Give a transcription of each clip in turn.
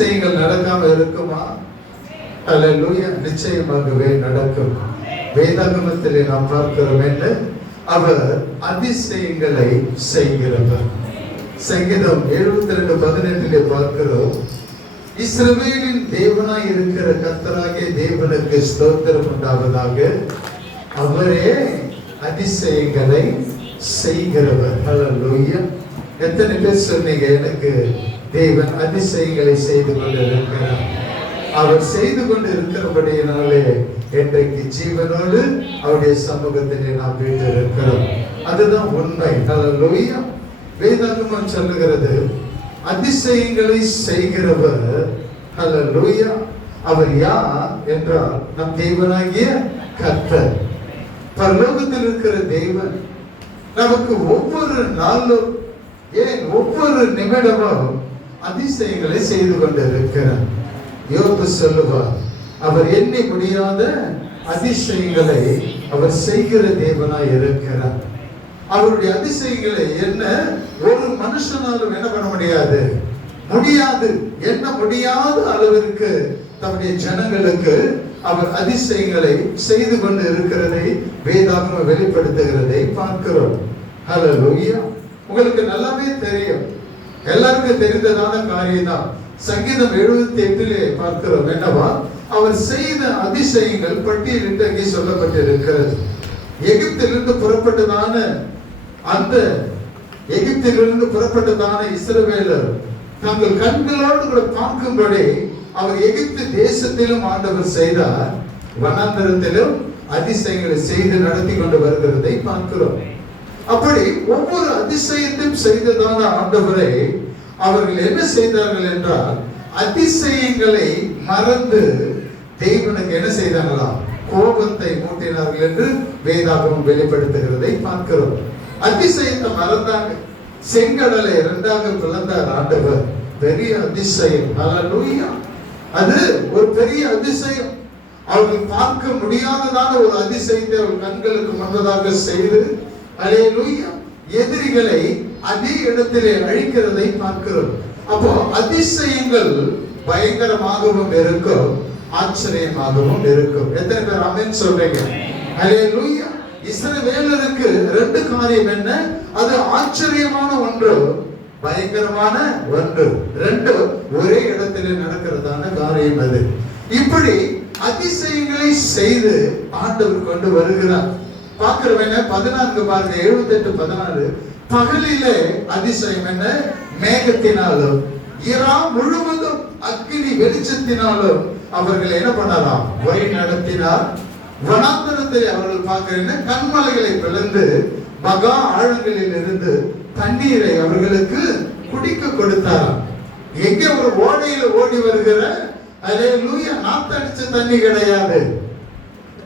அதிசயங்கள் நடக்காம இருக்குமா? அல்லேலூயா. நிச்சயமாகவே நடக்கும். வேதாகமத்திலே நாம் பார்க்கிறோம் என்ன? அவர் அதிசயங்களை செய்கிறவர். சங்கீதம் 72:18 பார்க்கிறோம், இஸ்ரவேலின் தேவனாய் இருக்கிற கர்த்தராகிய தேவனுக்கு ஸ்தோத்திரம் உண்டாவதாக, அவரே அதிசயங்களை செய்கிறவர். ஹல்லேலூயா. எத்தனை பேர் சொன்னீங்க, எனக்கு தேவன் அதிசயங்களை செய்து கொண்டு இருக்கிறார்? அவர் செய்து கொண்டு இருக்கிறபடியினாலே இன்றைக்கு ஜீவனோடு அவருடைய சமூகத்திலே நாம் வீட்டு இருக்கிறோம். அதுதான் உண்மை. ஹல்லேலூயா. வேதாகமம் சொல்லுகிறது, அதிசயங்களை செய்கிறவர். ஹல்லேலூயா. அவர் யார் என்றால் நம் தேவனாகிய கர்த்தர். பரலோகத்தில் இருக்கிற தேவன் நமக்கு ஒவ்வொரு நாளும், ஏன் ஒவ்வொரு நிமிடமும் அதிசயங்களை செய்து கொண்டு இருக்கிறார். யோபு சொல்லுவார், அவர் எண்ணி முடியாத அதிசயங்களை அவர் செய்கிற தேவனாய் இருக்கிறார். அவருடைய அதிசயங்களை என்ன ஒரு மனுஷனாலும் என்ன பண்ண முடியாது, எண்ண முடியாத அளவிற்கு தம்முடைய ஜனங்களுக்கு அவர் அதிசயங்களை செய்து கொண்டு இருக்கிறதை வேதாகமம் வெளிப்படுத்துகிறதை பார்க்கிறோம். ஹல்லேலூயா. உங்களுக்கு நல்லாவே தெரியும், எல்லாருக்கும் தெரிந்ததான காரியம் தான். சங்கீதம் 78 பார்க்கிறோம் என்னவா, அவர் செய்த அதிசயங்கள் பட்டியலிட்டு அங்கே சொல்லப்பட்டிருக்கிறது. எகிப்திலிருந்து புறப்பட்டதான இஸ்ரவேலர் தங்கள் கண்களோடு கூட பார்க்கும்படி அவர் எகிப்து தேசத்திலும் ஆண்டவர் செய்தார், வனாந்தரத்திலும் அதிசயங்களை செய்து நடத்தி கொண்டு வருகிறதை பார்க்கிறோம். அப்படி ஒவ்வொரு அதிசயத்தையும் செய்ததான ஆண்டவரை அவர்கள் என்ன செய்தார்கள் என்றால், அதிசயங்களை மறந்து தேவனுக்கு என்ன செய்தார்களாம், கோபத்தை மூட்டினார்கள் என்று வேதாகமம் வெளிப்படுத்துகிறதை பார்க்கிறோம். அதிசயத்தை மறந்தாங்க. செங்கடலை இரண்டாக பிளந்தார் ஆண்டவர். பெரிய அதிசயம். ஹல்லேலூயா. அது ஒரு பெரிய அதிசயம். அவர்கள் பார்க்க முடியாததான ஒரு அதிசயத்தை அவர் கண்களுக்கு முன்பதாக செய்து, ஹல்லேலூயா, எதிரிகளை அதே இடத்திலே அழிக்கிறதை பார்க்கிறோம். அப்போ அதிசயங்கள் பயங்கரமாகவும் இருக்கும், ஆச்சரியமாகவும் இருக்கும். எத்தனை பேர் ஆமென் சொல்றீங்க? ஹல்லேலூயா. இஸ்ரவேலருக்கு ரெண்டு காரியம் என்ன, அது ஆச்சரியமான ஒன்று, பயங்கரமான ஒன்று, ரெண்டு ஒரே இடத்திலே நடக்கிறதான காரியம் அது. இப்படி அதிசயங்களை செய்து ஆண்டவர் கொண்டு வருகிறார். பார்க்கிறவங்க 14 பாருங்க, 78:14. பகலிலே அதிசயம் என்ன, மேகத்தினாலும் இரா முழுவதும் அக்கினி வெளிச்சத்தினாலும் அவர்கள் என்ன பண்ணலாம், வழி நடத்தினார். வனாந்தரத்தை அவர்கள் பார்க்கிறேன், கண்மலைகளை பிளந்து மகா ஆழங்களில் இருந்து தண்ணீரை அவர்களுக்கு குடிக்க கொடுத்தாராம். எங்க ஒரு ஓடையில ஓடி வருகிற, ஹல்லேலூயா, நாத்தடிச்ச தண்ணி கிடையாது.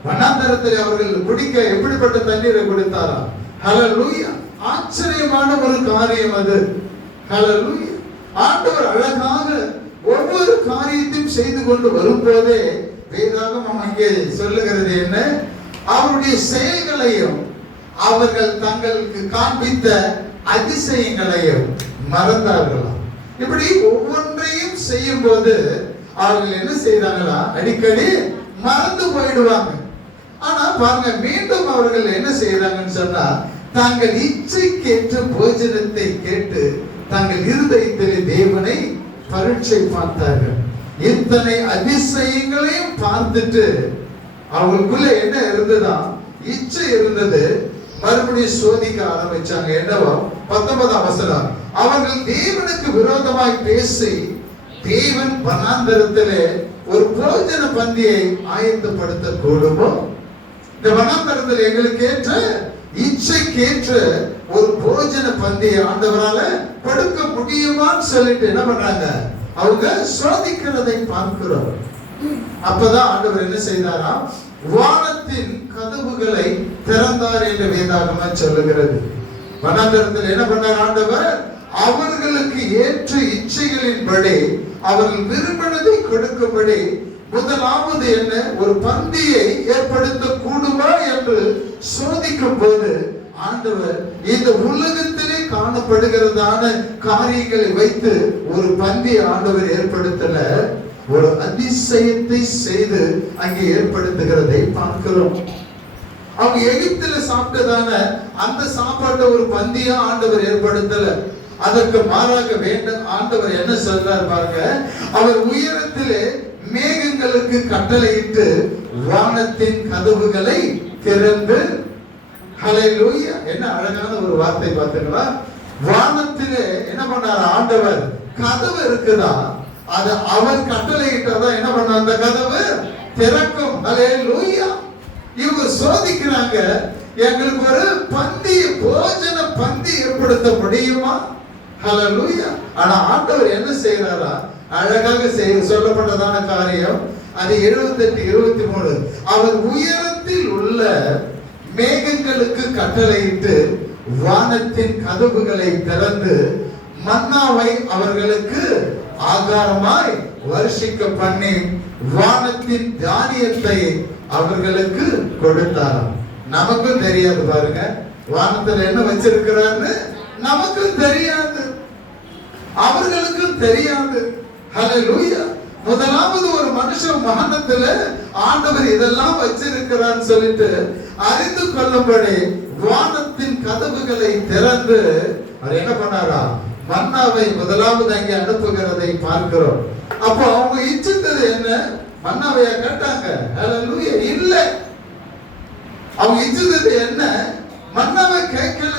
வனாந்தரத்தில் அவர்கள் குடிக்க எப்படிப்பட்ட தண்ணீரை கொடுத்தாராம். ஹல்லேலூயா. ஆச்சரியமான ஒரு காரியம் அது. ஹல்லேலூயா. ஆண்டவர் அழகாக ஒவ்வொரு காரியத்தையும் செய்து கொண்டு வரும்போதே வேதாகமம் அங்கே சொல்லுகிறது என்ன, அவருடைய செயல்களையும் அவர்கள் தங்களுக்கு காண்பித்த அதிசயங்களையும் மறந்தார்களாம். இப்படி ஒவ்வொன்றையும் செய்யும் போது அவர்கள் என்ன செய்தாங்களா, அடிக்கடி மறந்து போயிடுவாங்க. ஆனா பாருங்க, மீண்டும் அவர்கள் என்ன செய்யறாங்கன்னு சொன்னா, தாங்கள் இச்சைக்கேற்ற போஜனத்தை கேட்டு தங்கள் இருதயத்திலே தேவனை பரீட்சை பார்த்தார்கள். இத்தனை அதிசயங்களையும் பார்த்துட்டு அவங்களுக்குள்ள என்ன இருந்ததா, இச்சை இருந்தது. மறுபடியும் சோதிக்க ஆரம்பிச்சாங்க. என்னவோ 19ஆம் வசனம், அவர்கள் தேவனுக்கு விரோதமாய் பேசி தேவன் வனாந்தரத்திலே ஒரு போஜன பந்தியை ஆயத்தப்படுத்த கூடுமோ, இந்த வனாந்தரத்தில் எங்களுக்கு ஏற்ற இச்சைக்கேற்ற ஒரு போஜன பந்தியை ஆண்டவரால கொடுக்க முடியுமான்னு சொல்லிட்டு என்ன பண்றாங்க, அவங்க சோதிக்கிறதை பார்க்கிறோம். அப்பதான் ஆண்டவர் என்ன செய்தாரா, வானத்தின் கதவுகளை திறந்தார் என்று வேதாகமம் சொல்லுகிறது. வனாந்தரத்தில் என்ன பண்ணார் ஆண்டவர், அவர்களுக்கு ஏற்ற இச்சைகளின்படி அவர்கள் விரும்பினதை கொடுக்கும்படி முதலாவது என்ன, ஒரு பந்தியை ஏற்படுத்த கூடுமா என்று சோதிக்கும் போது ஆண்டவர் இந்த உலகத்திலே காணப்படுகிறதான காரியங்களை வைத்து ஒரு பந்தி ஆண்டவர் ஏற்படுத்தல, ஒரு அதிசயத்தை செய்து அங்கே ஏற்படுத்துகிறதை பார்க்கிறோம். அவங்க எகிப்துல சாப்பிட்டதான அந்த சாப்பாட்டை ஒரு பந்தியா ஆண்டவர் ஏற்படுத்தல. அதற்கு மாறாக வேண்டும் ஆண்டவர் என்ன சொல்றார் பாருங்க, அவர் உயரத்திலே மேகங்களுக்கு கட்டளையிட்டு வானத்தின் கதவுகளை திறந்து, ஹல்லேலூயா, என்ன அழகான ஒரு வார்த்தை பார்த்தீங்களா? வானத்திலே என்ன பண்ணார் ஆண்டவர்? கதவு இருக்குதா, அது அவர் கட்டளையிட்டதான் என்ன பண்ண அந்த கதவு திறக்கும். ஹல்லேலூயா. இவங்க சோதிக்கிறாங்க, எங்களுக்கு ஒரு பந்தி, போஜன பந்தி ஏற்படுத்த முடியுமா? ஹல்லேலூயா. ஆனா ஆண்டவர் என்ன செய்யறாரா? அழகாக சொல்லப்பட்டதான காரியம் அது 78:23. அவர் உயரத்தில் உள்ள மேகங்களுக்கு கட்டளையிட்டு வானத்தின் கதவுகளை திறந்து மன்னாவை அவர்களுக்கு ஆகாரமாய் வருஷிக்க பண்ணி வானத்தின் தானியத்தை அவர்களுக்கு கொடுத்தாராம். நமக்கும் தெரியாது பாருங்க, வானத்துல என்ன வச்சிருக்கிறான்னு நமக்கும் தெரியாது, அவர்களுக்கும் தெரியாது. ஹல்லேலூயா. முதலாவது ஒரு மனுஷன் மகனத்துல ஆண்டவர் இதெல்லாம் வச்சிருக்கிறான்னு சொல்லிட்டு அறிந்து கொள்ளும்படி வானத்தின் கதவுகளை திறந்து அவர் என்ன பண்ணாரா? மன்னாவை முதலாவது அங்கே அனுப்புகிறதை பார்க்கிறோம். அப்போ அவங்க இச்சித்தது என்ன? மன்னாவையா கேட்டாங்க? ஹல்லேலூயா, இல்ல. அவங்க இச்சித்தது என்ன? மன்னாவை கேட்கல.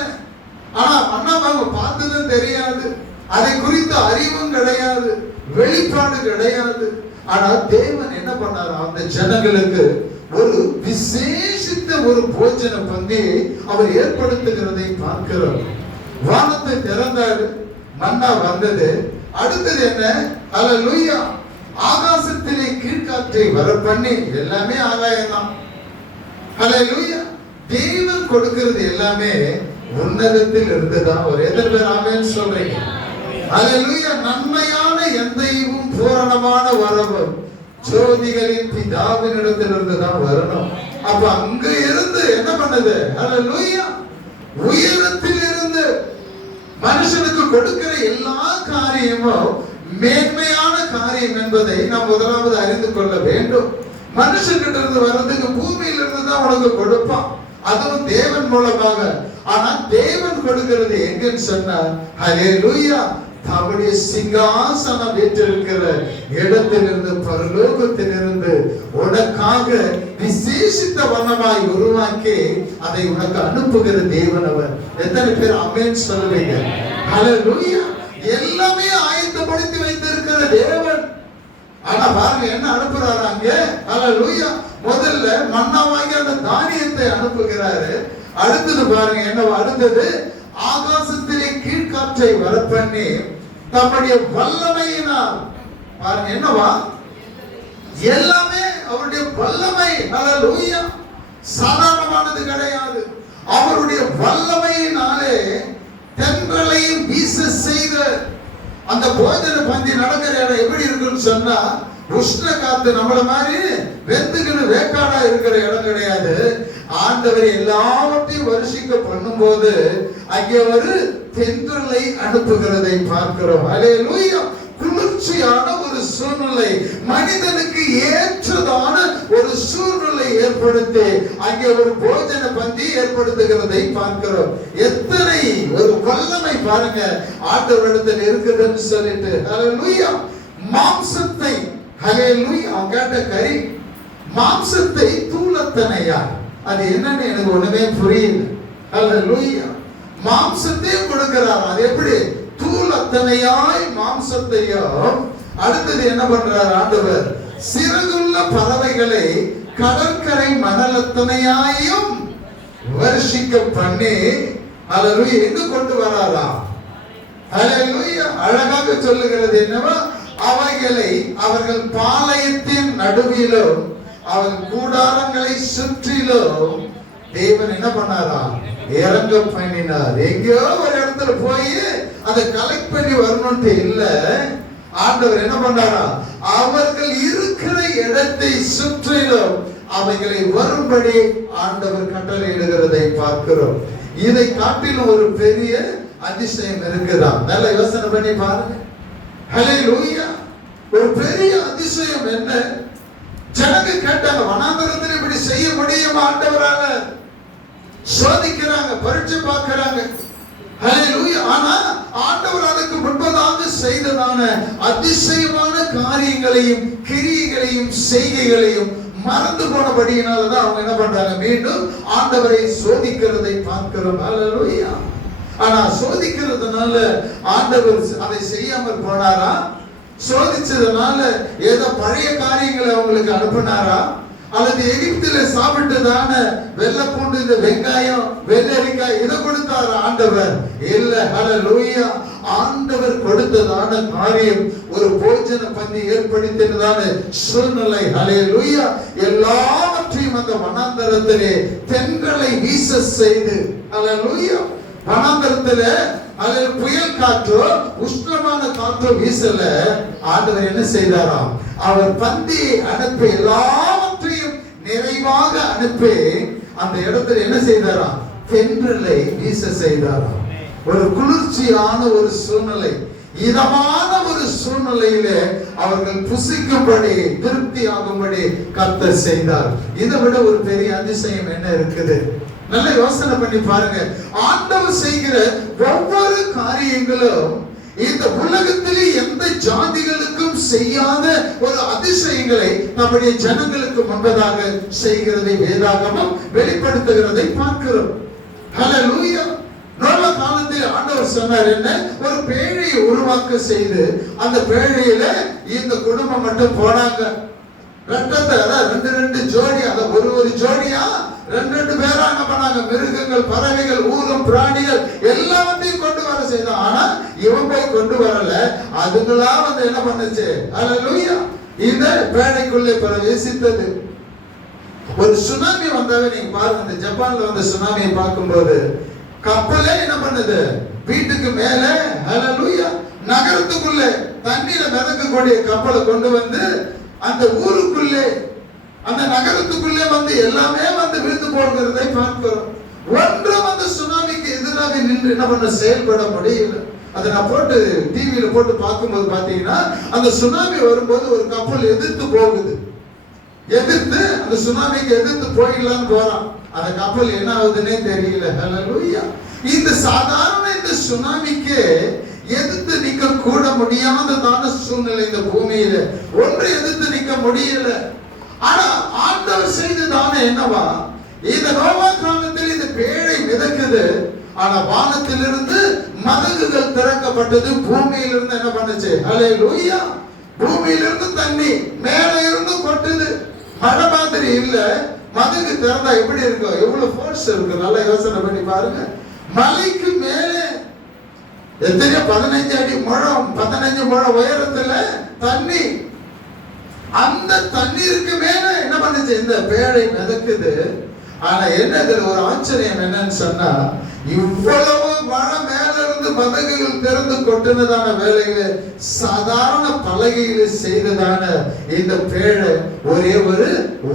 ஆனா மன்னாவை அவங்க பார்த்ததும் தெரியாது, அதை குறித்த அறிவும் கிடையாது, வெளிப்பாடு கிடையாது. ஆனா தேவன் என்ன பண்ணாரு? அந்த ஜனங்களுக்கு ஒரு விசேஷித்த ஒரு போஜன பந்தியை அவர் ஏற்படுத்துகிறதை பார்க்கிறோம். வானத்தை திறந்தாரு, மன்னா வந்தது. அடுத்தது என்ன? ஹல்லேலூயா. ஆகாசத்திலே கீழ்காற்றை வர பண்ணி, எல்லாமே ஆகாயம் தான். ஹல்லேலூயா. தேவன் கொடுக்கிறது எல்லாமே உன்னதத்தில் இருந்துதான். ஒரு எத்தனை பேர் ஆமென் சொல்றீங்க? ஹல்லேலூயா. நன்மையான எந்தையும் பூரணமான வரவும் ஜோதிகளின் பிதாவினிடத்திலிருந்து தான் வரணும். அப்ப அங்க இருந்து என்ன பண்ணது? ஹல்லேலூயா. உயரத்தில் இருந்து மனுஷனுக்கு கொடுக்கிற எல்லா காரியமும் மேன்மையான காரியம் என்பதை நாம் முதலாவது அறிந்து கொள்ள வேண்டும். மனுஷன்கிட்ட இருந்து வர்றதுக்கு பூமியில இருந்து தான் உனக்கு கொடுப்பான், அதுவும் தேவன் மூலமாக. ஆனா தேவன் கொடுக்கிறது எங்கன்னு சொன்னா, ஹல்லேலூயா, தம்முடைய சிங்காசனம் வீற்றிருக்கிற இடத்திலிருந்து, பரலோகத்திலிருந்து உனக்காக விசேஷித்த வண்ணமாய் உருவாக்கி அதை உனக்கு அனுப்புகிற தேவன் அவர். எத்தனை பேர் ஆமென் சொல்லுவீங்க? ஹல்லேலூயா. எல்லாமே ஆயத்தப்படுத்தி வைத்திருக்கிற தேவன். ஆனா பாருங்க என்ன அனுப்புறாரு அங்க? ஹல்லேலூயா. முதல்ல மன்னாவாகி அந்த தானியத்தை அனுப்புகிறாரு. அடுத்தது பாருங்க என்ன? அடுத்தது ஆகாசத்திலே கீழ்காற்றை வரப்பண்ணி தம்முடைய வல்லமையினால், பாருங்க என்னவா? எல்லாமே அவருடைய வல்லமை. ஹல்லேலூயா. சாதாரணமானது கிடையாது. அவருடைய வல்லமையினாலே தென்றலையும் வீச செய்த அந்த போஜன பந்தி நடக்கிற இடம் எப்படி இருக்குன்னு சொன்னா, உஷ்ண காத்து நம்மள மாதிரி வெந்துக்கிட்டு வேக்காடா இருக்கிற இடம் கிடையாது. ஆண்டவர் எல்லாவற்றையும் வருஷிக்க பண்ணும்போது அங்கே ஒரு தென்றலை அனுப்புகிறதை பார்க்கிறோம். ஹல்லேலூயா. குளிர்ச்சியான ஒரு சூழ்நிலை, மனிதனுக்கு ஏற்றதான ஒரு சூழ்நிலை ஏற்படுத்தி அங்கே ஒரு போஜன பந்தி ஏற்படுத்துகிறதை பார்க்கிறோம். எத்தனை ஒரு வல்லமை பாருங்க ஆண்டவரிடத்தில் இருக்குதுன்னு சொல்லிட்டு. ஹல்லேலூயா. மாம்சத்தை, ஹல்லேலூயா, அவன் கேட்ட கறி மாம்சத்தை தூளத்தனையா, அது என்னன்னு எனக்கு ஒண்ணுமே புரியல. ஹல்லேலூயா. மாம்சத்தையும் கொடுக்கிறார். அது எப்படி? தூள் அத்தனையாய் மாம்சத்தையும். அடுத்தது என்ன பண்றார் ஆண்டவர்? சிறகுள்ள பறவைகளை கடற்கரை மணலத்தனையாயும் வருஷிக்க பண்ணி, ஹல்லேலூயா, எங்க கொண்டு வராரா? ஹல்லேலூயா. அழகாக சொல்லுகிறது என்னவா? அவைகளை அவர்கள் பாளையத்தின் நடுவிலும் அவர்கள் கூடாரங்களை சுற்றிலும் தேவன் என்ன பண்ணாரா? இறங்க பண்ணினார். எங்கேயோ ஒரு இடத்துல போய் அதை கலெக்ட் பண்ணி வரணும்ட்டு இல்ல, ஆண்டவர் என்ன பண்ணாரா? அவர்கள் இருக்கிற இடத்தை சுற்றிலும் அவைகளை வரும்படி ஆண்டவர் கட்டளை இடுகிறதை பார்க்கிறோம். இதை காட்டிலும் ஒரு பெரிய அதிசயம் இருக்குதா? நல்ல யோசனை பண்ணி பாருங்க. ஹல்லேலூயா. ஒரு பெரிய அதிசயம் என்ன? ஜனங்க கேட்டாங்க, வனாந்தரத்தில் இப்படி செய்ய முடியுமா ஆண்டவரால? சோதிக்கிறாங்க, பரீட்சை பார்க்கறாங்க. ஹல்லேலூயா. ஆனா ஆண்டவர் அதுக்கு முன்பதாக செய்ததான அதிசயமான காரியங்களையும் கிரியைகளையும் செய்கைகளையும் மறந்து போனபடியினாலதான் அவங்க என்ன பண்றாங்க? மீண்டும் ஆண்டவரை சோதிக்கிறதை பார்க்கிறோம். ஹல்லேலூயா. ஆனா சோதிக்கிறதுனால ஆண்டவர் அதை செய்யாமல் போனாரா? சோதிச்சதுனால ஏதோ பழைய காரியங்களை அவங்களுக்கு அனுப்பினாரா? அல்லது எகிப்தில சாப்பிட்டதான வெள்ளைப்பூண்டு, இந்த வெங்காயம், வெள்ளரிக்காய் இதை கொடுத்தாரு ஆண்டவர்? இல்ல. ஹல்லேலூயா. ஆண்டவர் கொடுத்ததான காரியம் ஒரு போஜன பந்தி ஏற்படுத்தினதான சூழ்நிலை. ஹல்லேலூயா. எல்லாவற்றையும் அந்த வனாந்தரத்திலே தென்றலை வீச செய்து, ஹல்லேலூயா, வனாந்தரத்துல அதில் புயல் காற்றோ உஷ்ணமான காற்றோ வீசல. ஆண்டவர் என்ன செய்தாராம்? அவர் பந்தியை அனுப்பி எல்லாவற்றையும் நிறைவாக அனுப்பி அந்த இடத்துல என்ன செய்தாராம்? தென்றலை வீச செய்தாராம். ஒரு குளிர்ச்சியான ஒரு சூழ்நிலை, இதமான ஒரு சூழ்நிலையில அவர்கள் புசிக்கும்படி, திருப்தி ஆகும்படி கர்த்தர் செய்தார். இதை விட ஒரு பெரிய அதிசயம் என்ன இருக்குது? நல்ல யோசனை பண்ணி பாருங்க. ஆண்டவர் செய்கிற ஒவ்வொரு காரியங்களும் இந்த உலகத்திலே எந்த ஜாதிகளுக்கும் செய்யாத ஒரு அதிசயங்களை நம்முடைய ஜனங்களுக்கு முன்பதாக செய்கிறதை வேதாகமம் வெளிப்படுத்துகிறதை பார்க்கிறோம். ஹல்லேலூயா. நோவா காலத்தில் ஆண்டவர் சொன்னார் என்ன? ஒரு பேழையை உருவாக்க செய்து அந்த பேழையில இந்த குடும்பம் மட்டும் போனாங்க. ரெட்டத்தை, ரெண்டு ரெண்டு ஜோடி, அத ஒரு ஜோடியா ரெண்டு பேரா என்ன பண்ணாங்க? மிருகங்கள், பறவைகள், ஊரும் பிராணிகள் எல்லாத்தையும் கொண்டு வர செய்தான். ஆனா இவன் போய் கொண்டு வரல, அதுங்களா வந்து என்ன பண்ணுச்சு? ஹல்லேலூயா. இந்த பேழைக்குள்ளே பிரவேசித்தது. ஒரு சுனாமி வந்தாவே நீங்க பாருங்க, இந்த ஜப்பான்ல வந்த சுனாமியை பார்க்கும்போது கப்பலே என்ன பண்ணுது? வீட்டுக்கு மேல, ஹல்லேலூயா, நகரத்துக்குள்ள தண்ணீர மிதக்கக்கூடிய கப்பலை கொண்டு வந்து அந்த ஊருக்குள்ளே, அந்த நகரத்துக்குள்ளே வந்து எல்லாமே வந்து விழுந்து போகிறதை பார்க்கிறோம். ஒன்றும் அந்த சுனாமிக்கு எதிராக நின்று என்ன பண்ண செயல்பட முடியல. அதை நான் போட்டு டிவியில போட்டு பார்க்கும்போது பாத்தீங்கன்னா, அந்த சுனாமி வரும்போது ஒரு கப்பல் எதிர்த்து போகுது. எதிர்த்து அந்த சுனாமிக்கு எதிர்த்து போயிடலான்னு போறான். அந்த கப்பல் என்ன ஆகுதுன்னே தெரியல. ஹல்லேலூயா. இந்த சாதாரண இந்த சுனாமிக்கு எதிர்த்து நிக்க கூட முடியாததான சூழ்நிலை இந்த பூமியில. ஒன்று எதிர்த்து நிக்க முடியல. ஆனா ஆண்டவர் செய்ததான என்னவா? இந்த நோவா காலத்தில் இந்த பேழை மிதக்குது. ஆனா வானத்திலிருந்து மதகுகள் திறக்கப்பட்டது. பூமியிலிருந்து என்ன பண்ணுச்சு? ஹல்லேலூயா. பூமியிலிருந்து தண்ணி மேல இருந்து கொட்டுது. மழை மாதிரி இல்ல. மதகு திறந்தா எப்படி இருக்கும்? எவ்வளவு ஃபோர்ஸ் இருக்கு? நல்லா யோசனை பண்ணி பாருங்க. மலைக்கு மேலே எத்தனையோ 15 அடி முழம், 15 முழம் உயரத்துல தண்ணி. அந்த தண்ணீருக்கு மேல என்ன பண்ணுச்சு? இந்த பேழை மிதக்குது. ஆனா என்ன இதுல ஒரு ஆச்சரியம் என்னன்னு சொன்னா, இவ்வளவு மழை மேல இருந்து மதகுகள் திறந்து கொட்டினதான வேலையில சாதாரண பலகையில செய்ததான இந்த பேழை ஒரே ஒரு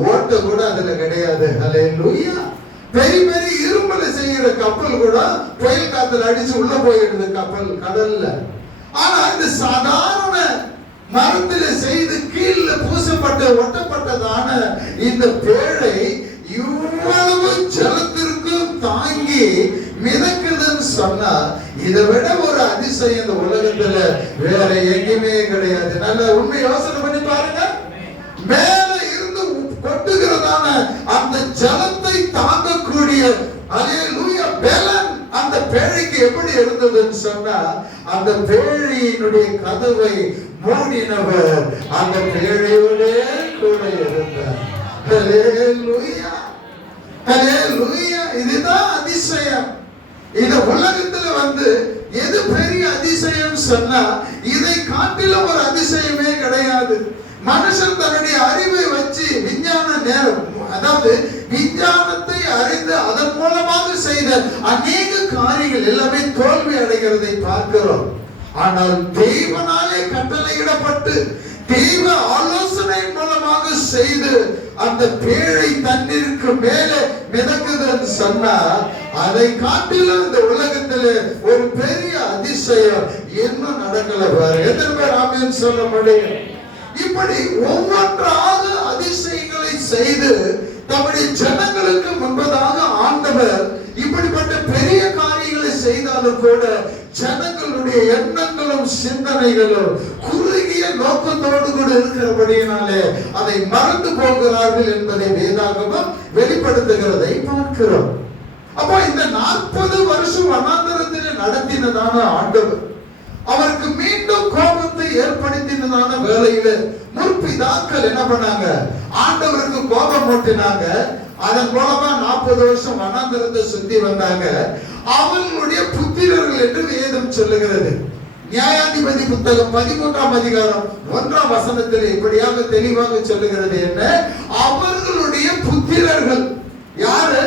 ஓட்ட கூட அதுல கிடையாது. ஹல்லேலூயா. பெரிய பெரிய இரும்புல செய்யற கப்பல் கூட புயல் காத்துல அடிச்சு உள்ள போயிடுது கப்பல் கடல்ல. ஆனா இந்த சாதாரண மரத்துல செய்து கீழ பூசப்பட்ட ஒட்டப்பட்டதான இந்த பேழை இவ்வளவு ஜலத்திற்கும் தாங்கி மிதக்குதுன்னு சொன்னா, இதை விட ஒரு அதிசயம் இந்த உலகத்துல வேற எங்கேயுமே கிடையாது. நல்ல உண்மை யோசனை பண்ணி பாருங்க. மேல இருந்து கொட்டுகிறதான அந்த ஜலத்தை தாங்கக்கூடிய ஹல்லேலூயா பெலன் அந்த பேழைக்கு எப்படி இருந்ததுன்னு சொன்னா, அந்த பேழையினுடைய கதவை மூடினவர் அந்த பேழையோட கூட இருந்தார். ஹல்லேலூயா. ஹல்லேலூயா. இதுதான் அதிசயம். இந்த உலகத்துல வந்து எது பெரிய அதிசயம் சொன்னா, இதை காட்டிலும் ஒரு அதிசயமே கிடையாது. மனுஷன் தன்னுடைய அறிவை வச்சு விஞ்ஞான நேரம், அதாவது விஞ்ஞானத்தை அறிந்து அதன் மூலமாக செய்த அநேக காரியங்கள் எல்லாமே தோல்வி அடைகிறதை பார்க்கிறோம். ஆனால் தேவனாலே கட்டளையிடப்பட்டு தெய்வ ஆலோசனை மூலமாக செய்து அந்த பேழை தண்ணீருக்கு மேலே மிதக்குதுன்னு சொன்னா, அதை காட்டிலும் இந்த உலகத்திலே ஒரு பெரிய அதிசயம் என்ன நடக்கல பாரு. எத்தனை பேர் ஆமென் சொல்ல முடியும்? இப்படி ஒவ்வொன்றாக அதிசயங்களை செய்து தம்முடைய ஜனங்களுக்கு முன்பதாக ஆண்டவர் இப்படிப்பட்ட பெரிய காரியங்களை செய்தாலும் கூட ஜனங்களுடைய எண்ணங்களும் சிந்தனைகளும் குறுகிய நோக்கத்தோடு கூட இருக்கிறபடியினாலே அதை மறந்து போகிறார்கள் என்பதை வேதாகமம் வெளிப்படுத்துகிறதை பார்க்கிறோம். அப்போ இந்த 40 வருஷம் வனாந்தரத்தில் நடத்தினதான ஆண்டவர் அவருக்கு மீண்டும் கோபத்தை ஏற்படுத்தினதான வேளையில முற்பிதாக்கள் என்ன பண்ணாங்க? ஆண்டவருக்கு கோபம் மூட்டினாங்க. அதன் மூலமா 40 வருஷம் வனாந்தரத்தை சுத்தி வந்தாங்க. அவர்களுடைய புத்திரர்கள் என்று வேதம் சொல்லுகிறது. நியாயாதிபதி புத்தகம் 13ஆம் அதிகாரம் 1ஆம் வசனத்தில் இப்படியாக தெளிவாக சொல்லுகிறது. என்ன? அவர்களுடைய புத்திரர்கள் யாரு?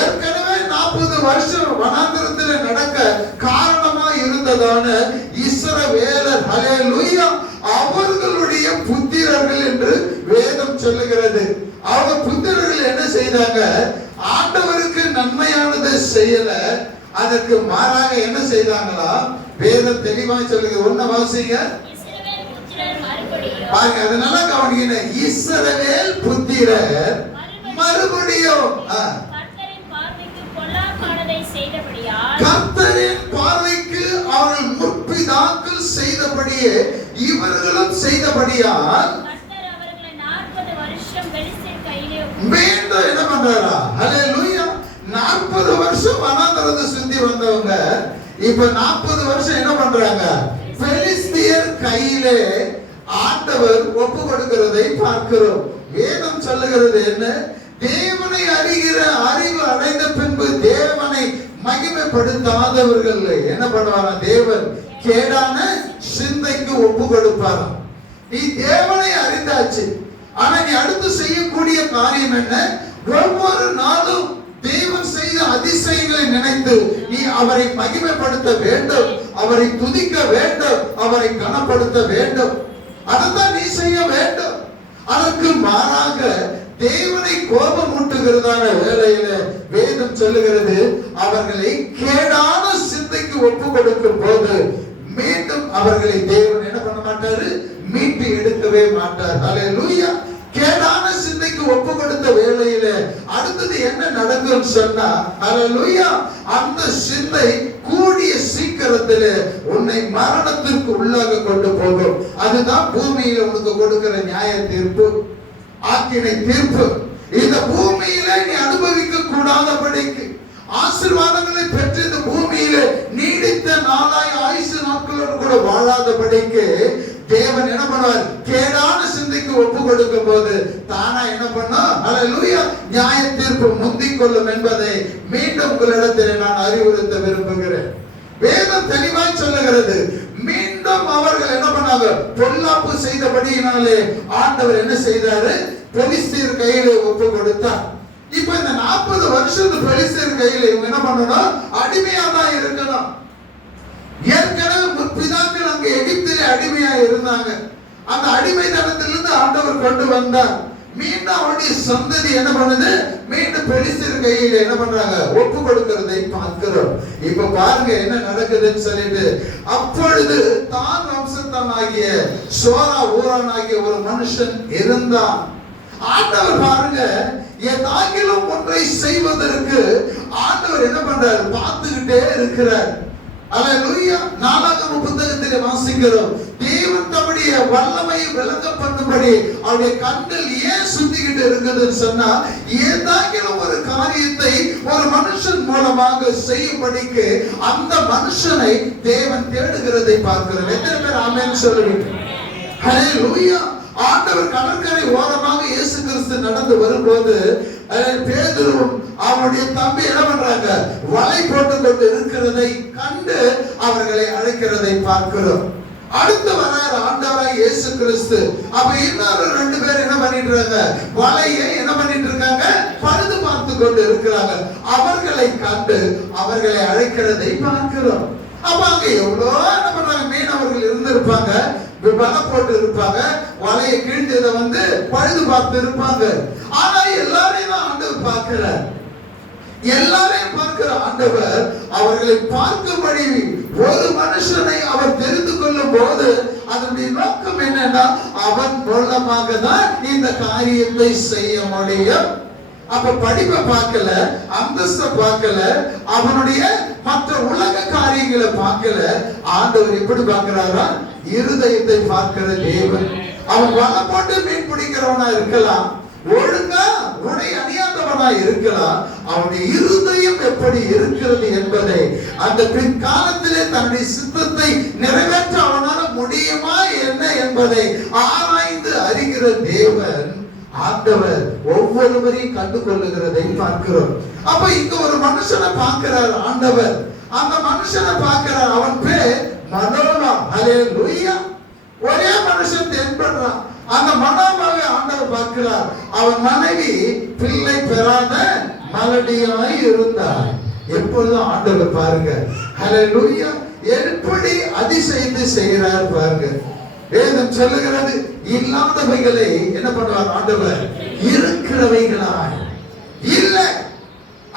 ஏற்கனவே 40 வருஷம் வனாந்தரத்தில் நடக்க காரணமா இருந்ததான இஸ்ரவேலர், ஹல்லேலூயா, அவர்களுடைய புத்திரர்கள் என்று வேதம் சொல்லுகிறது. அவங்க புத்திரர்கள் என்ன செய்தாங்க? ஆண்டவருக்கு நன்மையானதை செய்யல, அதற்கு மாறாக என்ன செய்தாங்களா? வேதம் தெளிவாக சொல்லுது. ஒன்ன வாசிங்க பாருங்க, அதனால கவனிங்க. இஸ்ரவேல் புத்திரர் மறுபடியும் கர்த்தரின் பார்வைக்கு அவர்கள் முற்பிதாக்கள் செய்தபடியே இவர்களும் செய்தபடியால் மீண்டும் என்ன பண்றாரா? ஹல்லேலூயா. 40 வருஷம் வனாந்தரத்தை சுத்தி வந்தவங்க இப்ப 40 வருஷம் என்ன பண்றாங்க? பெலிஸ்தியர் கையிலே ஆண்டவர் ஒப்பு கொடுக்கிறதை பார்க்கிறோம். வேதம் சொல்லுகிறது என்ன? தேவனை அறிகிற அறிவு அடைந்த பின்பு தேவனை மகிமைப்படுத்தாதவர்கள் என்ன பண்ணுவாங்க? தேவன் கேடான சிந்தைக்கு ஒப்பு கொடுப்பாராம். நீ தேவனை அறிந்தாச்சு, ஆனா நீ அடுத்து செய்யக்கூடிய காரியம் என்ன? ஒவ்வொரு நாளும் தேவன் செய்த அதிசயங்களை நினைத்து நீ அவரை மகிமைப்படுத்த வேண்டும், அவரை துதிக்க வேண்டும், அவரை கனப்படுத்த வேண்டும். அதைத்தான் நீ செய்ய வேண்டும். அதற்கு மாறாக தேவனை கோபம் ஊட்டுகிறதான வேளையில வேதம் சொல்லுகிறது, அவர்களை கேடான சிந்தைக்கு ஒப்பு கொடுக்கும் போது மீண்டும் அவர்களை தேவன் என்ன பண்ண மாட்டாரு? மீட்டு எடுக்கவே மாட்டார். ஹல்லேலூயா. கேடான சிந்தைக்கு ஒப்பு கொடுத்த வேளையில அடுத்தது என்ன நடக்கும் சொன்னா, ஹல்லேலூயா, அந்த சிந்தை கூடிய சீக்கிரத்தில் உன்னை மரணத்திற்கு உள்ளாக கொண்டு போகும். அதுதான் பூமியில உனக்கு கொடுக்கிற நியாய தீர்ப்பு, ஆக்கினை தீர்ப்பு. இந்த பூமியில நீ அனுபவிக்க கூடாதபடிக்கு, ஆசீர்வாதங்களை பெற்று இந்த பூமியில நீடித்த நாளாய் ஆயுசு நாட்களோடு கூட வாழாதபடிக்கு தேவன் என்ன பண்ணுவார்? கேடான சிந்தைக்கு ஒப்பு கொடுக்கும் போது தானா என்ன பண்ணா? ஹல்லேலூயா, நியாய தீர்ப்பு முந்திக் கொள்ளும் என்பதை மீண்டும் உங்களிடத்தில் நான் அறிவுறுத்த விரும்புகிறேன். வேதம் தெளிவாய் சொல்லுகிறது. மீண்டும் அவர்கள் என்ன பண்ணாங்க? பொல்லாப்பு செய்தபடியினாலே ஆண்டவர் என்ன செய்தாரு? பெலிஸ்தியர் கையில ஒப்பு கொடுத்தார். இப்ப இந்த 40 வருஷத்து பெலிஸ்தியர் கையில இவங்க என்ன பண்ணணும்? அடிமையா தான் இருக்கணும். ஏற்கனவே முற்பிதாக்கள் அங்க எகிப்திலே அடிமையா இருந்தாங்க. அந்த அடிமைத்தனத்திலிருந்து ஆண்டவர் கொண்டு வந்தார். மீண்டும் அவருடைய சந்ததி என்ன பண்ணுது? மீண்டும் பெலிஸ்தியர் கையில என்ன பண்றாங்க? ஒப்பு கொடுக்கிறதை பார்க்கிறோம். இப்ப பாருங்க என்ன நடக்குதுன்னு சொல்லிட்டு, அப்பொழுது தான் வம்சத்தானாகிய சோரா ஊரானாகிய ஒரு மனுஷன் இருந்தான். ஆண்டவர் பாருங்க, ஏதாகிலும் ஒன்றை செய்வதற்கு ஆண்டவர் என்ன பண்றாரு? பார்த்துக்கிட்டே இருக்கிறார். அல்லேலூயா. 4ஆம் புத்தகத்திலே வாசிக்கிறோம், தேவன் தம்முடைய வல்லமையை விளங்க பண்ணும்படி அவருடைய கண்கள் ஏன் சுத்திக்கிட்டு இருக்குதுன்னு சொன்னா, ஏதாகிலும் ஒரு காரியத்தை ஒரு மனுஷன் மூலமாக செய்யும்படிக்கு அந்த மனுஷனை தேவன் தேடுகிறதை பார்க்கிறோம். எத்தனை பேர் ஆமென் சொல்லுவீங்க? ஹல்லேலூயா. ஆண்டவர் கடற்கரை ஓரமாக இயேசு கிறிஸ்து நடந்து வரும்போது பேதுருவும் அவருடைய தம்பி என்ன பண்றாங்க? வலை போட்டுக் கொண்டு இருக்கிறதை கண்டு அவர்களை அழைக்கிறதை பார்க்கிறோம். அடுத்து வரார் ஆண்டவராய் இயேசு கிறிஸ்து. அப்ப இன்னொரு 2 பேர் என்ன பண்ணிட்டு இருக்காங்க? வலையை என்ன பண்ணிட்டு இருக்காங்க? பழுது பார்த்து கொண்டு இருக்கிறாங்க. அவர்களை கண்டு அவர்களை அழைக்கிறதை பார்க்கிறோம். அப்ப அங்க எவ்வளோ என்ன பண்றாங்க? மீனவர்கள் இருந்திருப்பாங்க. வலை போட்டு இருப்பாங்க, வலையை கிழிஞ்சதை பழுது பார்த்து இருப்பாங்க. ஆனா எல்லாரையும் தான் ஆண்டவர் பார்க்கிறார். எல்லாரையும் பார்க்கிற ஆண்டவர் அவர்களை பார்க்கும்படி ஒரு மனுஷனை அவர் தெரிந்து கொள்ளும் போது அதனுடைய நோக்கம் என்னன்னா, அவன் மூலமாக தான் இந்த காரியத்தை செய்ய முடியும். அப்ப படிப்பை பார்க்கல, அந்தஸ்தை பார்க்கல, அவனுடைய மற்ற உலக காரியங்களை பார்க்கல. ஆண்டவர் எப்படி பார்க்கிறாரா? இருதயத்தை பார்க்கிற தேவன். அவன் வலை போட்டு மீன் பிடிக்கிறவனா இருக்கலாம், ஒழுங்கா உடை அணியாதவனா இருக்கலாம். அவனுடைய இருதயம் எப்படி இருக்கிறது என்பதை அந்த பிற்காலத்திலே தன்னுடைய சித்தத்தை நிறைவேற்ற அவனால முடியுமா என்ன என்பதை ஆராய்ந்து அறிகிற தேவன் ஆண்டவர் ஒவ்வொருவரையும் கண்டு கொள்ளுகிறதை பார்க்கிறோம். அப்ப இங்க ஒரு மனுஷனை பார்க்கிறார் ஆண்டவர். அந்த மனுஷனை பார்க்கிறார், அவன் பேர் மனோவா. ஹல்லேலூயா. ஒரே மனுஷன் தென்படுறான். அந்த மனோவாவை ஆண்டவர் பார்க்கிறார். அவன் மனைவி பிள்ளை பெறாத மலடியாய் இருந்தார். எப்பொழுதும் ஆண்டவர் பாருங்க, ஹல்லேலூயா, எப்படி அதிசயத்தை செய்கிறார் பாருங்க. வேதம் சொல்லுகிறது, இல்லாதவைகளை என்ன பண்ணுவார் ஆண்டவர்? இருக்கிறவைகளாய். இல்ல,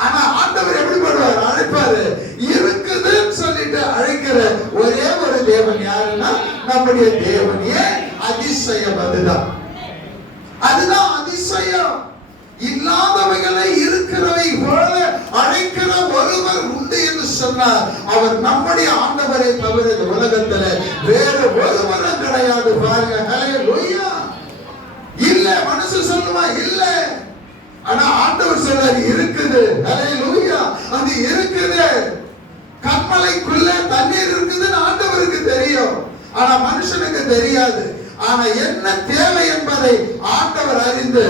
ஆனா ஆண்டவர் எப்படி பண்ணுவார்? அழைப்பாரு. இருக்குதுன்னு சொல்லிட்டு அழைக்கிற ஒரே ஒரு தேவன் யாருன்னா நம்முடைய தேவன். ஏன்? அதிசயம். அதுதான் அதிசயம். இல்லாதவைகளை இருக்கிறவை போல அழைக்கிற ஒருவர் உண்டு என்று சொன்னார். அவர் நம்முடைய ஆண்டவரை தவிர இந்த உலகத்துல வேறு ஒருவரும் கிடையாது. பாருங்க, ஹல்லேலூயா. இல்ல, மனசு சொல்லுமா இல்ல, ஆனா ஆண்டவர் சொல்றாரு இருக்குது. ஹல்லேலூயா. அது இருக்குது. கண்மலைக்குள்ள தண்ணீர் இருக்குதுன்னு ஆண்டவருக்கு தெரியும், ஆனா மனுஷனுக்கு தெரியாது. ஆனா என்ன தேவை என்பதை ஆண்டவர் அறிந்து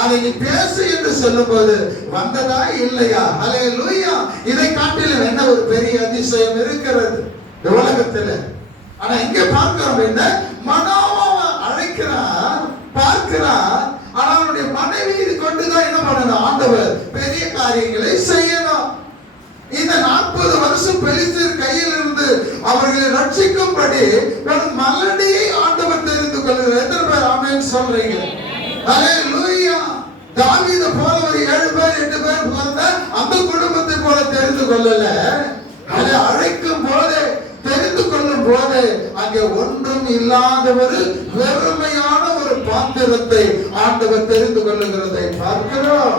அதை நீ பேசு என்று சொல்லும்போது வந்ததா இல்லையா? ஹல்லேலூயா. இதை காட்டிலும் என்ன ஒரு பெரிய அதிசயம் இருக்கிறது இந்த உலகத்துல? ஆனா இங்க பார்க்கிறோம், என்ன மனோவா அழைக்கிறார், பார்க்கிறார். ஆனா அவனுடைய மனைவி இது கொண்டுதான் என்ன பண்ணணும்? ஆண்டவர் பெரிய காரியங்களை செய்யணும். இந்த 40 வருஷம் பெலிஸ்தர் கையில் இருந்து அவர்களை ரட்சிக்கும்படி ஒரு மலடியை ஆண்டவர் தெரிந்து கொள்கிறார். எத்தனை பேர் ஆமென் சொல்றீங்க? ஹல்லேலூயா. தாவீது போல ஒரு 7 பேர் 8 பேர் பிறந்த அந்த குடும்பத்தை போல தெரிந்து கொள்ளல. அதை அழைக்கும் போது, தெரிந்து கொள்ளும் போது அங்கே ஒன்றும் இல்லாத ஒரு வெறுமையான ஒரு பாத்திரத்தை ஆண்டவர் தெரிந்து கொள்ளுகிறதை பார்க்கிறோம்.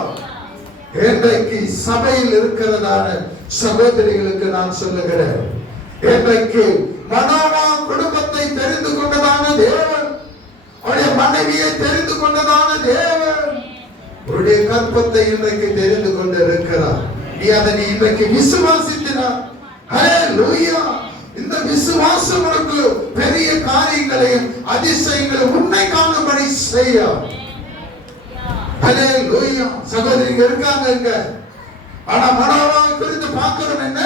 இன்றைக்கு சபையில் இருக்கிறதான சகோதரிகளுக்கு நான் சொல்லுகிறேன், இன்றைக்கு மனோவா குடும்பத்தை தெரிந்து கொண்டதான தேவன், அவருடைய மனைவியை தெரிந்து கொண்டதான தேவன், அவருடைய கற்பத்தை இன்றைக்கு தெரிந்து கொண்டு இருக்கிறார். நீ அதை இன்றைக்கு விசுவாசித்தினார். ஹல்லேலூயா. இந்த விசுவாசம் உனக்கு பெரிய காரியங்களையும் அதிசயங்களையும் உன்னை காணும்படி செய்யும். ஹல்லேலூயா. சகோதரிங்க இருக்காங்க இங்க. ஆனா மனோவாவை குறித்து பார்க்கிறோம், என்ன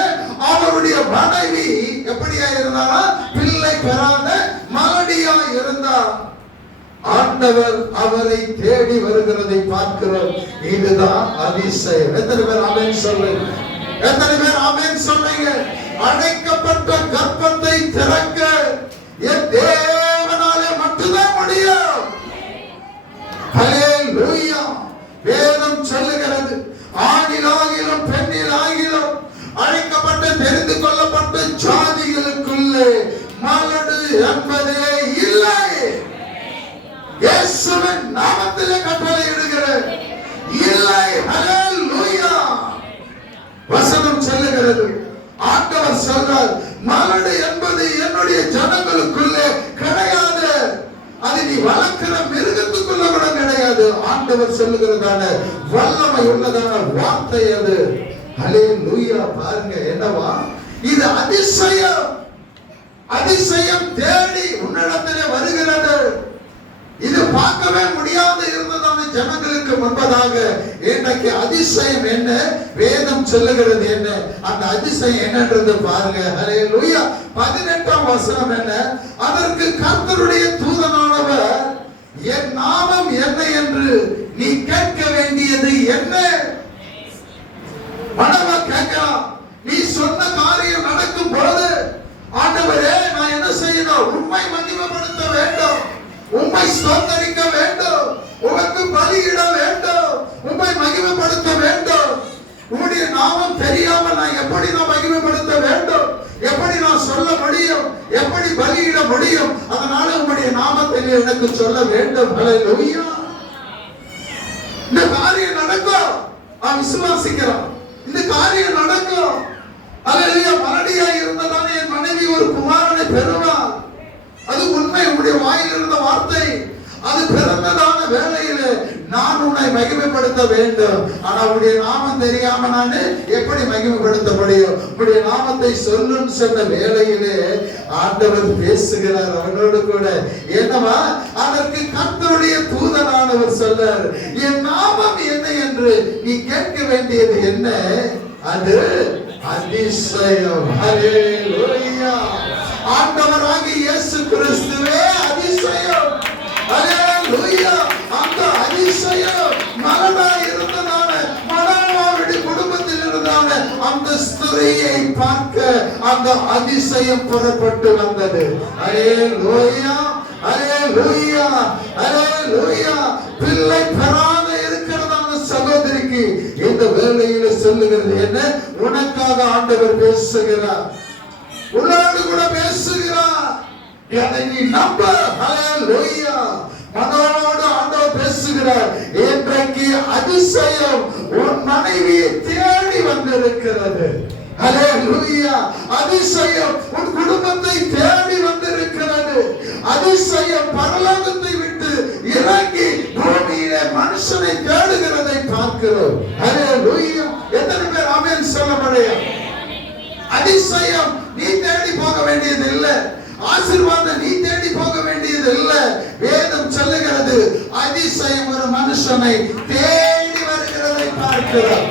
அவருடைய மனைவி எப்படியா இருந்தாரா? பிள்ளை பெறாத மலடியா இருந்தார். ஆண்டவர் அவரை தேடி வருகிறதை பார்க்கிறோம். இதுதான் அதிசயம். எத்தனை பேர் ஆமென் சொல்றீங்க? எத்தனை பேர் ஆமென் சொல்றீங்க? அழைக்கப்பட்ட கர்ப்பத்தை திறக்க என் தேவனாலே மட்டும்தான் முடியும். ஹல்லேலூயா. வேதம் சொல்லுகிறது, ஆணிலாகிலும் பெண்ணிலாகிலும் அழைக்கப்பட்ட தெரிந்து கொள்ளப்பட்ட ஜாதிகளுக்குள்ளே மலடு என்பதே இல்லை. இயேசுவின் நாமத்திலே கட்டளையிடுகிறேன், இல்லை. ஹல்லேலூயா. வசனம் சொல்லுகிறது, ஆண்டவர் சொல்றார், மலடு என்பது என்னுடைய ஜனங்களுக்குள்ளே கிடையாது. அது நீ வளர்க்கிற மிருகத்துக்குள்ள கூட கிடையாது. ஆண்டவர் சொல்லுகிறதான வல்லமை உள்ளதான வார்த்தை அது. ஹல்லேலூயா. பாருங்க, என்னவா இது? அதிசயம். அதிசயம் தேடி உன்னிடத்திலே வருகிறது. இது பார்க்கவே முடியாது இருந்ததான ஜனங்களுக்கு முன்பதாக இன்றைக்கு அதிசயம் என்ன? வேதம் சொல்லுகிறது என்ன? அந்த அதிசயம் என்னன்றது பாருங்க. ஹல்லேலூயா. 18ஆம் வசனம் என்ன? அதற்கு கர்த்தருடைய தூதனானவர், என் நாமம் என்ன என்று நீ கேட்க வேண்டியது என்ன? மனவா கேட்கலாம். நீ சொன்ன காரியம் நடக்கும் போது, ஆண்டவரே நான் என்ன செய்யணும்? உண்மை மகிமைப்படுத்த வேண்டும். ஸ்தோத்தரிக்க வேண்டும், உமக்கு பலியிட வேண்டும், உம்மை மகிமைப்படுத்த வேண்டும். உம்முடைய நாமம் தெரியாம நான் எப்படி நான் மகிமைப்படுத்த வேண்டும், எப்படி நான் சொல்ல முடியும், எப்படி பலியிட முடியும்? அதனால உம்முடைய நாமத்தை எனக்கு சொல்ல வேண்டும். ஹல்லேலூயா. இந்த காரியம் நடக்கும், அவன் விசுவாசிக்கிறான். இந்த காரியம் நடக்கும். ஹல்லேலூயா. மலடியா இருந்ததானே என் மனைவி ஒரு குமாரனை பெறுவார். அது உண்மை, உன்னுடைய வாயில் இருந்த வார்த்தை. அது பிறந்ததான வேளையில நான் உன்னை மகிமைப்படுத்த வேண்டும். ஆனா உன்னுடைய நாமம் தெரியாம நான் எப்படி மகிமைப்படுத்த முடியும்? உன்னுடைய நாமத்தை சொல்லுன்னு சொன்ன வேளையிலே ஆண்டவர் பேசுகிறார் அவனோடு கூட. என்னவா? அதற்கு கர்த்தருடைய தூதனானவர் சொல்றார், என் நாமம் என்ன என்று நீ கேட்க வேண்டியது என்ன? அது அதிசயம். ஹல்லேலூயா. ஆண்டவராகிய இயேசு கிறிஸ்துவே அதிசயம். ஹல்லேலூயா. அந்த அதிசயம் மலடா இருந்ததான மனோவாவுடைய குடும்பத்தில் இருந்ததான அந்த ஸ்திரியை பார்க்க அந்த அதிசயம் புறப்பட்டு வந்தது. ஹல்லேலூயா. ஹல்லேலூயா. ஹல்லேலூயா. பிள்ளை பெறாத இருக்கிறதான சகோதரிக்கு இந்த வேளையில சொல்லுகிறது என்ன? உனக்காக ஆண்டவர் பேசுகிறார், உன்னோடு கூட பேசுகிறார். அதை நீ நம்ப. ஹல்லேலூயா. மனோடு ஆண்டவர் பேசுகிறார். இன்றைக்கு அதிசயம் உன் மனைவியை தேடி வந்திருக்கிறது. ஹல்லேலூயா. அதிசயம் உன் குடும்பத்தை தேடி வந்திருக்கிறது. அதிசயம் பரலோகத்தை விட்டு இறங்கி பூமியிலே மனுஷனை தேடுகிறதை பார்க்கிறோம். ஹல்லேலூயா. எத்தனை பேர் ஆமென் சொல்ல முடியும்? அதிசயம் நீ தேடி போக வேண்டியது இல்லை, ஆசீர்வாதம் நீ தேடி போக வேண்டியது இல்லை. வேதம் சொல்லுகிறது அதிசயம் ஒரு மனுஷனை தேடி வருகிறதை பார்க்கிறோம்.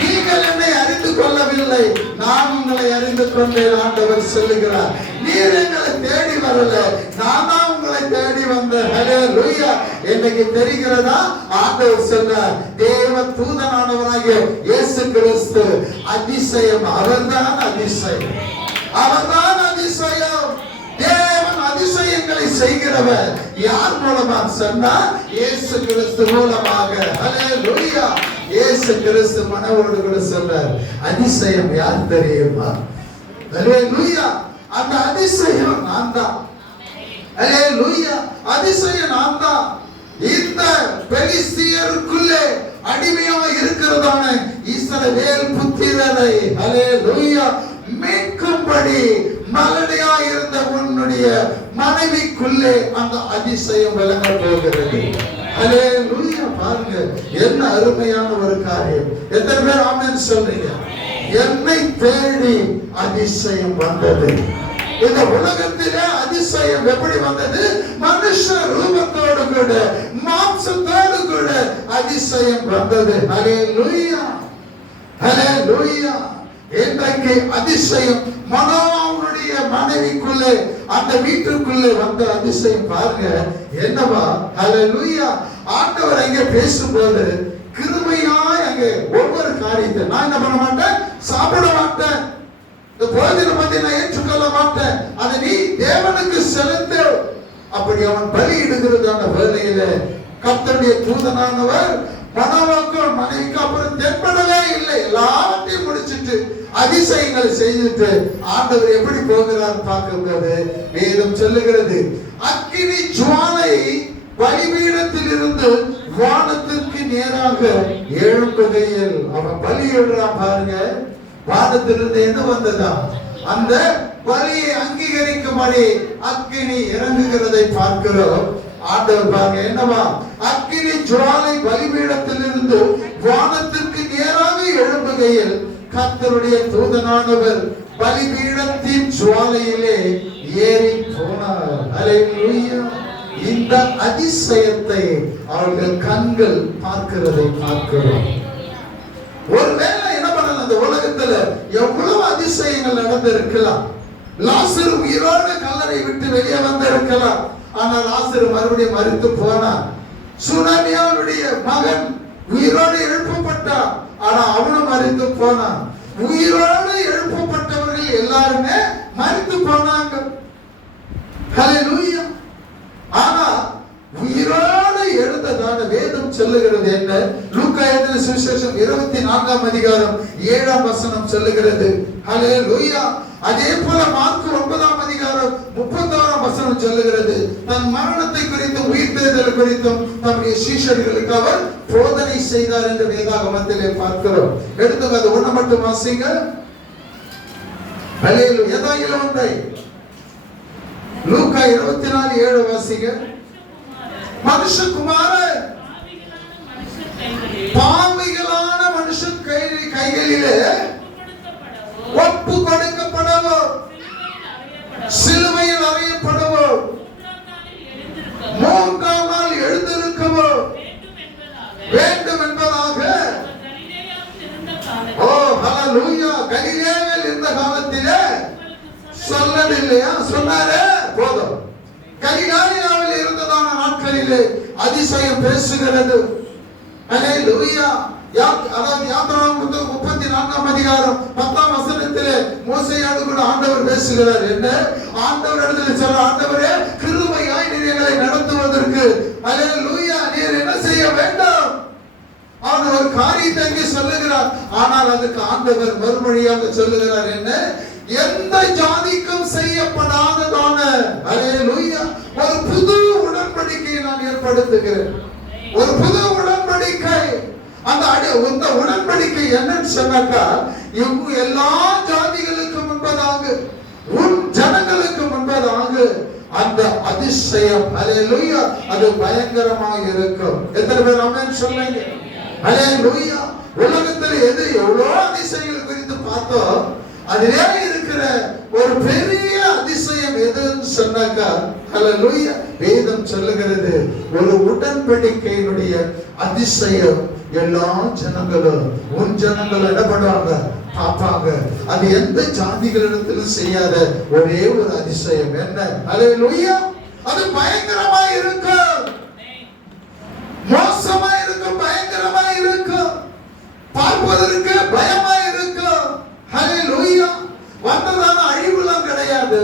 நீங்கள் என்னை அறிந்து கொள்ளவில்லை, நான் உங்களை அறிந்து கொண்டேன் ஆண்டவர் சொல்லுகிறார். நீர் எங்களை தேடி வரல, நான் தான் உங்களை தேடி வந்தேன். ஹல்லேலூயா. இன்னைக்கு தெரிகிறதா? ஆண்டவர் சொல்றார், தேவ தூதனானவராகிய இயேசு கிறிஸ்து அதிசயம். அவர்தான் அதிசயம், அவர்தான் அதிசயம். தேவன் அதிசயங்களை செய்கிறவர் யார் மூலமாக சொன்னா? இயேசு கிறிஸ்து மூலமாக. ஹல்லேலூயா. இயேசு கிறிஸ்து மனவோடு கூட சொல்றார், அதிசயம் யார் தெரியுமா? ஹல்லேலூயா. அந்த அதிசயம் நான் தான். ஹல்லேலூயா. அதிசயம் நான் தான். இந்த பெலிஸ்தியருக்குள்ளே அடிமையா இருக்கிறதான இஸ்ரவேல் புத்திரரை ஹல்லேலூயா மீட்கும்படி மலடியா இருந்த உன்னுடைய மனைவிக்குள்ளே அந்த அதிசயம் விளங்க போகிறது. ஹல்லேலூயா. பாருங்க என்ன அருமையான ஒரு காரியம். எத்தனை பேர் ஆமென் சொல்றீங்க? என்னை தேடி அதிசயம் வந்தது. இந்த உலகத்திலே அதிசயம் எப்படி வந்தது? மனுஷ ரூபத்தோடு கூட மாம்சத்தோடு கூட அதிசயம் வந்தது. ஹல்லேலூயா. ஹல்லேலூயா. இன்றைக்கு அதிசயம் மனோவுடைய மனைவிக்குள்ளே அந்த வீட்டுக்குள்ளே வந்த அதிசயம் பாருங்க என்னவா? ஹல்லேலூயா. ஆண்டவர் அங்கே பேசும்போது கிருபையாய் அங்கே ஒவ்வொரு காரியத்தை நான் என்ன பண்ண மாட்டேன், சாப்பிட மாட்டேன், இந்த போஜன பத்தி நான் ஏற்றுக்கொள்ள மாட்டேன், அதை நீ தேவனுக்கு செலுத்து. அப்படி அவன் பலியிடுகிறதான வேளையில கர்த்தருடைய தூதனானவர் மனோவாக்கும் மனைவிக்கு அப்புறம் தென்படவே இல்லை. எல்லாத்தையும் முடிச்சிட்டு அதிசயங்களை செய்துட்டு ஆண்டவர் எப்படி போகிறார் பார்க்கும்போது வேதம் சொல்லுகிறது, அக்கினி ஜுவாலை பலிபீடத்தில் இருந்து வானத்திற்கு நேராக எழும்புகையில் அவன் பலியிடுறான். பாருங்க, வானத்திலிருந்து என்ன வந்ததா? அந்த பலியை அங்கீகரிக்கும்படி அக்கினி இறங்குகிறதை பார்க்கிறோம். ஆண்டவர் பாருங்க என்னவா? அக்கினி ஜுவாலை பலிபீடத்தில் இருந்து வானத்திற்கு நேராக எழும்புகையில் கர்த்தருடைய தூதனானவர் பலிபீடத்தின் ஜுவாலையிலே ஏறி போனார். ஹல்லேலூயா. இந்த அதிசயத்தை அவர்கள் கண்கள் பார்க்கிறதை பார்க்கிறோம். ஒருவேளை என்ன பண்ணலாம், இந்த உலகத்துல எவ்வளவு அதிசயங்கள் நடந்திருக்கலாம். லாசரு உயிரோடு கல்லறை விட்டு வெளியே வந்திருக்கலாம். ஆனால் லாசரு மறுபடியும் மரித்து போனான். சுனாமியாவுடைய மகன் உயிரோடு எழுப்பப்பட்டான். ஆனா அவனும் மரித்து போனான். உயிரோடு எழுப்பப்பட்டவர்கள் எல்லாருமே மரித்து போனாங்க. ஹல்லேலூயா. ஆனா உயிரோடு எழுந்ததான வேதம் சொல்லுகிறது என்ன? லூக்கா எழுதின சுவிசேஷம் 24ஆம் அதிகாரம் 7ஆம் வசனம் சொல்லுகிறது. ஹல்லேலூயா. அதே போல மார்க் 9ஆம் அதிகாரம் 31ஆம் வசனம் சொல்லுகிறது. தன் மரணத்தை குறித்தும் உயிர்த்தெழுதல் குறித்தும் தம்முடைய சீஷர்களுக்கு அவர் போதனை செய்தார் என்று வேதாகமத்திலே பார்க்கிறோம். எடுத்து அது ஒண்ணு மட்டும் வாசிங்க. ஹல்லேலூயா. ஏதாயிலும் ஒன்றை லூக்கா 24:7 வாசிங்க. மனுஷகுமாரன் பாவிகளான மனுஷ கைகளிலே ஒப்பு கொடுக்கப்படவோ சிலுவையில் அறையப்படவோ 3ஆம் நாள் எழுந்திருக்கவோ வேண்டும் என்பதாக ஓ ஹல்லேலூயா கலிலேயாவில் இருந்த காலத்திலே சொல்லவில்லையா? சொன்னாரே போதும். கலிலேயாவில் இருந்ததான நாட்களிலே அதிசயம் பேசுகிறது. ஹல்லேலூயா. அதாவது யாத்திராகமம் 34ஆம் அதிகாரம் 10ஆம் வசனத்திலே மோசேயோடு கூட ஆண்டவர் பேசுகிறார். என்ன ஆண்டவர் இடத்துல சொல்ற, ஆண்டவரே கிருபையாய் நீர் எங்களை நடத்துவதற்கு ஹல்லேலூயா நீர் என்ன செய்ய வேண்டும்? அவர் ஒரு காரியத்தை இங்கே சொல்லுகிறார். ஆனால் அதுக்கு ஆண்டவர் மறுமொழியாக சொல்லுகிறார். என்ன? எந்த ஜாதிக்கும் செய்யப்படாததான ஹல்லேலூயா ஒரு புது உடன்படிக்கையை நான் ஏற்படுத்துகிறேன். ஒரு புது உடன்படிக்கை. அந்த உடன்படிக்கை என்னன்னு சொன்னாக்கா, எல்லா ஜாதிகளுக்கு முன்பதாக உன் ஜனங்களுக்கு முன்பதாக அந்த அதிசயம் ஹல்லேலூயா அது பயங்கரமாக இருக்கும். எத்தனை பேர் ஆமென் சொல்லுங்க? ஹல்லேலூயா. உலகத்தில் எது எவ்வளவு அதிசயங்கள் குறித்து பார்த்தோம். அதிலே இருக்கிற ஒரு பெரிய அதிசயம் எதுன்னு சொன்னாக்கா ஹல்லேலூயா வேதம் சொல்லுகிறது ஒரு உடன்படிக்கையினுடைய அதிசயம். எல்லா ஜனங்களும் உன் ஜனங்களும் என்ன பண்ணுவாங்க? பார்ப்பாங்க. அது எந்த ஜாதிகளிடத்திலும் செய்யாத ஒரே ஒரு அதிசயம். என்ன? ஹல்லேலூயா. அது பயங்கரமா இருக்கும், மோசமா இருக்கும், பயங்கரமா இருக்கும், பார்ப்பதற்கு பயமா இருக்கும். ஹல்லேலூயா. வந்ததான அழிவுலாம் கிடையாது.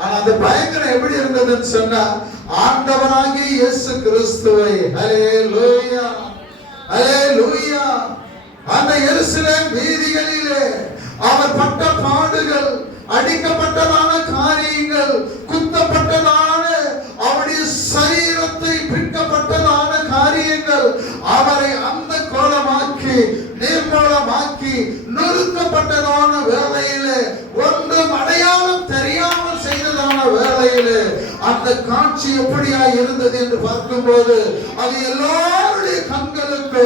ஆனா அந்த பயங்கரம் எப்படி இருந்ததுன்னு சொன்னா, ஆண்டவராகிய இயேசு கிறிஸ்துவை ஹல்லேலூயா ஹல்லேலூயா அந்த எருசலேம் வீதிகளிலே அவர் பட்ட பாடுகள், அடிக்கப்பட்டதான காரியங்கள், குத்தப்பட்டதான அவருடைய சரீரத்தை பிற்கப்பட்டதான காரியங்கள், அவரை அந்த கோலமாக்கி நிர்மூலமாக்கி நொறுக்கப்பட்டதான வேளையிலே, ஒன்றும் அடையாளம் தெரியாமல் செய்ததான வேளையிலே அந்த காட்சி எப்படியா இருந்தது என்று பார்க்கும்போது அது எல்லாருடைய கண்களுக்கு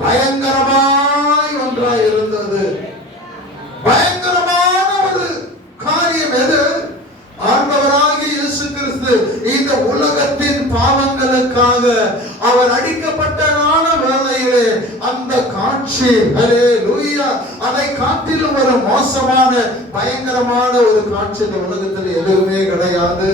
பயங்கரமாய் ஒன்றாய் இருந்தது. பயங்கரமான ஒரு காரியம் எது? ஆண்டவராகிய இயேசு கிறிஸ்து இந்த உலகத்தின் பாவங்களுக்காக அவர் அடிக்கப்பட்ட வேளையிலே அந்த காட்சி ஹல்லேலூயா அதை காட்டிலும் ஒரு மோசமான பயங்கரமான ஒரு காட்சி இந்த உலகத்தில் எதுவுமே கிடையாது.